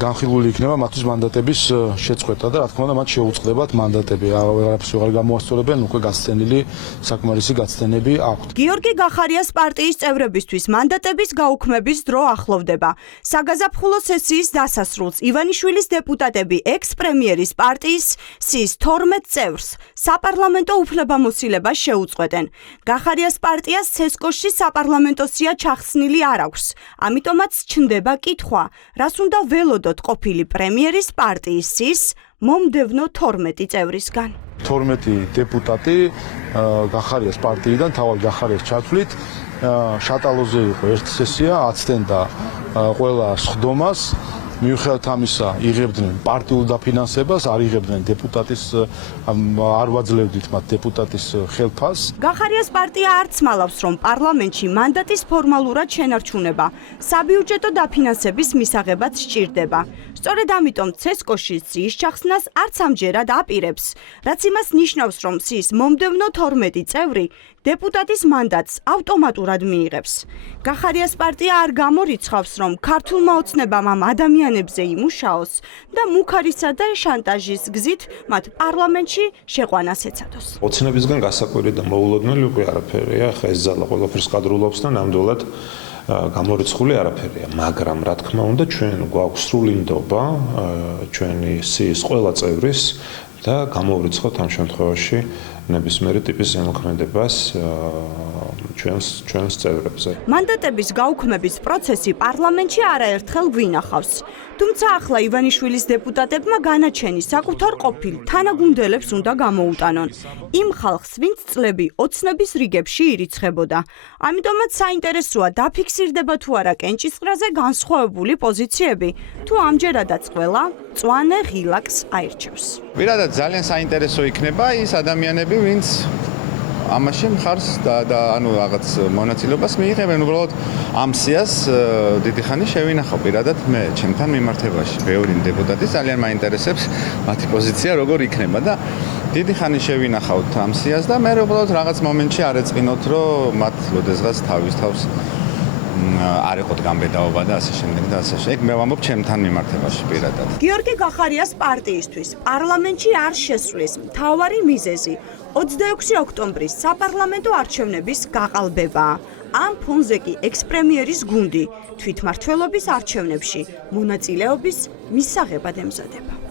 განხილული იქნება მათთვის მანდატების შეწყვეტა და რა თქმა უნდა მათ შეუწყდებათ მანდატები. აღარაფერს ვეღარ გამოასწორებენ, უკვე გასცენილი საკმარისი გაცდენები აქვთ. გიორგი გახარიას პარტიის წევრებისთვის მანდატების გაუქმების დრო ახლოვდება. საგაზაფხულო სესიის დასასრულს ივანიშვილის დეპუტატები ექს-პრემიერის პარტიის სის 12 წევრს საპარლამენტო უფლებამოსილებას შეუწყვეტენ. გახარიას პარტიას ცესკოში საპარლამენტო სია ჩახსნილი არ აქვს. ამიტომაც ჩნდება კითხვა, რას უნდა ველოდოთ ყოფილი პრემიერის პარტიის სის მომდევნო 12 წევრისგან. 12 დეპუტატი გახარიას პარტიიდან თავად გახარიას ჩათვლით შატალოზე იყო ერთი სესია, აცდენდა ყველა სხდომას. მიუხედავად ამისა, იღებდნენ პარტიულ დაფინანსებას, არ იღებდნენ დეპუტატის, არ ვაძლევდით მათ დეპუტატის ხელფას. გახარიას პარტია არც მალავს, რომ პარლამენტში მანდატის ფორმალურად შენარჩუნება საბიუჯეტო დაფინანსების მისაღებად სჭირდება. სწორედ ამიტომ ცესკოში სიის ჩახსნას არც ამჯერად აპირებს, რაც იმას ნიშნავს, რომ სიის მომდევნო 12 წევრი დეპუტატის მანდატს ავტომატურად მიიღებს. გახარიას პარტია არ გამორიცხავს, რომ ქართულმა ოცნებამ ამ ადამიანებზე იმუშაოს და მუქარისა და შანტაჟის გზით მათ პარლამენტში შეყვანას ეცადოს. ოცნებისგან გასაკვირი და მოულოდნელი უკვე არაფერია, ხა ეს ძალა ყველაფერს კადრულობს და ნამდვილად გამორიცხული არაფერია, მაგრამ რა თქმა უნდა ჩვენ გვაქვს სრული ნდობა ჩვენი სიის ყველა წევრის და გამოვრიცხოთ ამ შემთხვევაში ნებისმიერი ტიპის ზემოქმედებას ჩვენს წევრებზე. მანდატების გაუქმების პროცესი პარლამენტში არაერთხელ გვინახავს. თუმცა ახლა ივანიშვილის დეპუტატებმა განაჩენი საკუთარ ყოფილ თანაგუნდელებს უნდა გამოუტანონ. იმ ხალხს, ვინც წლები ოცნების რიგებში ირიცხებოდა. ამიტომაც საინტერესოა დაფიქსირდება თუ არა კენჭისყრაზე განსხვავებული პოზიციები, თუ ამჯერადაც ყველა მწვანე ღილაკს აირჩევს. პირადად ძალიან საინტერესო იქნება ის ადამიანები, ვინც ამაში მხარს და ანუ რაღაც მონაწილეობას მიიღებენ. უბრალოდ ამ სიას დიდი ხანი შევინახავ პირადად მე ჩემთან მიმართებაში. ბევრი დეპუტატი ძალიან მაინტერესებს მათი პოზიცია როგორ იქნება და დიდი ხანი შევინახავთ ამ სიას და მე უბრალოდ რაღაც მომენტში არ ეწყინოთ, რომ მათ ოდესღაც თავის თავს არ იყოთ გამბედაობა და ასე შემდეგ და ასე შემდეგ. მე ვამბობ ჩემთან მიმართებაში პირადად. გიორგი გახარიას პარტიისთვის პარლამენტში არ შესვლის მთავარი მიზეზი 26 ოქტომბრის საპარლამენტო არჩევნების გაყალბებაა. ამ ფონზე კი ექს-პრემიერის გუნდი თვითმმართველობის არჩევნებში მონაწილეობის მისაღებად ემზადება.